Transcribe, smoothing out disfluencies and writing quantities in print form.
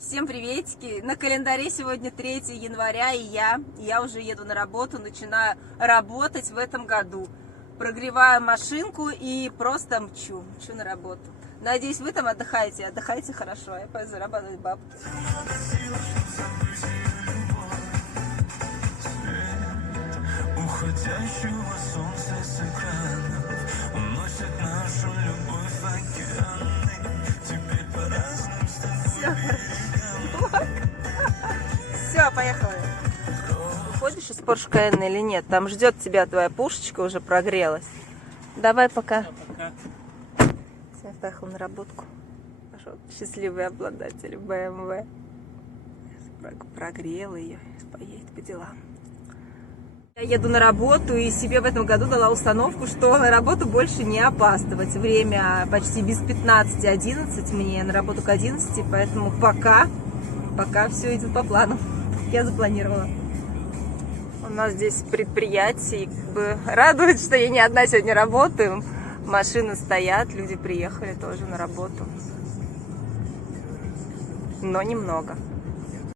Всем приветики! На календаре сегодня 3 января, и я уже еду на работу, начинаю работать в этом году. Прогреваю машинку и просто мчу на работу. Надеюсь, вы там отдыхаете хорошо, я пойду зарабатывать бабки. Уходящего солнца с экранов уносит нашу любовь в океаны. Теперь по разным Все, поехали. Выходишь из Porsche Cayenne или нет? Там ждет тебя твоя пушечка, уже прогрелась. Давай пока. Я поехал на работку. Пошел счастливый обладатель BMW. Прогрел ее, поедет по делам. Я еду на работу и себе в этом году дала установку, что на работу больше не опаздывать. Время почти без 15:11, мне на работу к 11, поэтому пока все идет по плану, как я запланировала. У нас здесь предприятие, радует, что я не одна сегодня работаю. Машины стоят, люди приехали тоже на работу, но немного.